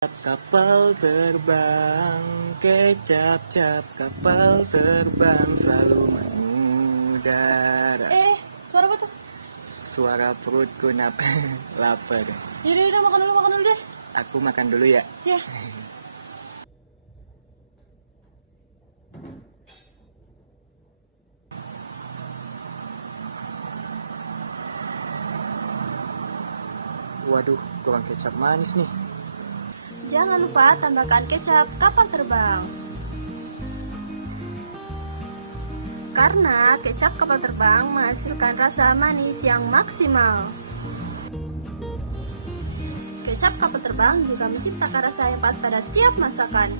Kapal terbang, kecap cap kapal terbang selalu mengudara. Suara apa tuh? Suara perutku lapar. Yaudah, makan dulu deh. Aku makan dulu ya. Ya. Waduh, kurang kecap manis nih. Jangan lupa tambahkan kecap kapal terbang. Karena kecap kapal terbang menghasilkan rasa manis yang maksimal. Kecap kapal terbang juga menciptakan rasa yang pas pada setiap masakan.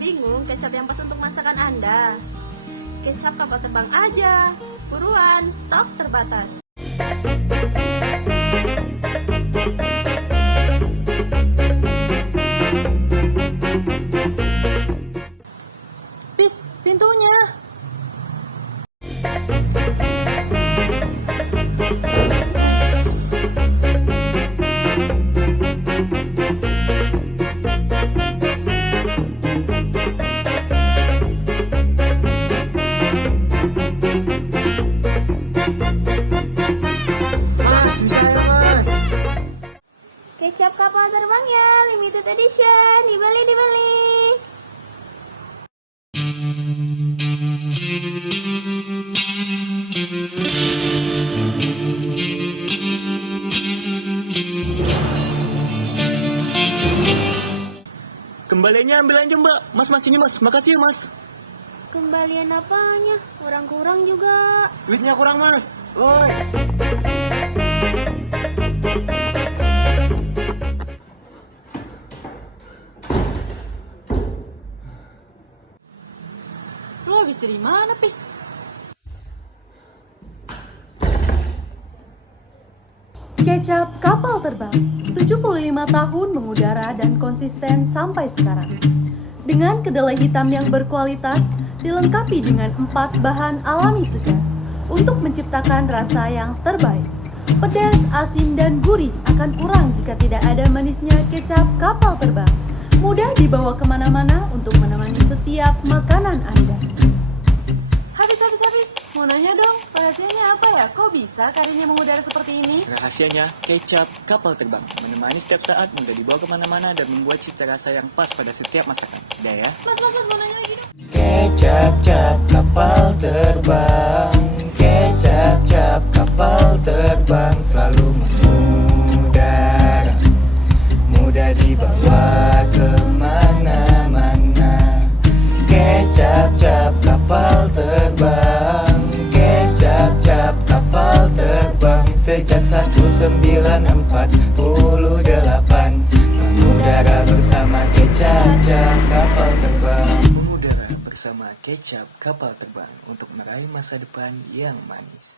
Bingung kecap yang pas untuk masakan Anda? Kecap kapal terbang aja. Buruan, stok terbatas. Pis, pintunya. Mas, bisa ya mas? Kecap kapal terbang ya, limited edition. Dibeli. Kembaliannya ambil aja mbak. Mas ini mas, makasih ya mas. Kembalian apanya? Orang kurang juga. Duitnya kurang mas. Woi. Lo habis dari mana, Pis? Kecap kapal terbang, 75 tahun mengudara dan konsisten sampai sekarang. Dengan kedelai hitam yang berkualitas, dilengkapi dengan 4 bahan alami segar untuk menciptakan rasa yang terbaik. Pedas, asin, dan gurih akan kurang jika tidak ada manisnya kecap kapal terbang. Mudah dibawa kemana-mana untuk menemani setiap makanan Anda. Habis. Mau nanya dong, rahasianya apa ya? Kok bisa karirnya mengudara seperti ini? Rahasianya kecap kapal terbang, menemani setiap saat, mudah dibawa kemana-mana dan membuat cita rasa yang pas pada setiap masakan. Udah ya? Mas, mau nanya lagi dong. Kecap cap kapal terbang, kecap cap kapal terbang selalu mengudara, mudah dibawa kemana-mana. Kecap cap kapal terbang, kecap cap kapal terbang sejak 1948 mengudara bersama kecap cap kapal terbang. Mengudara bersama kecap kapal terbang untuk meraih masa depan yang manis.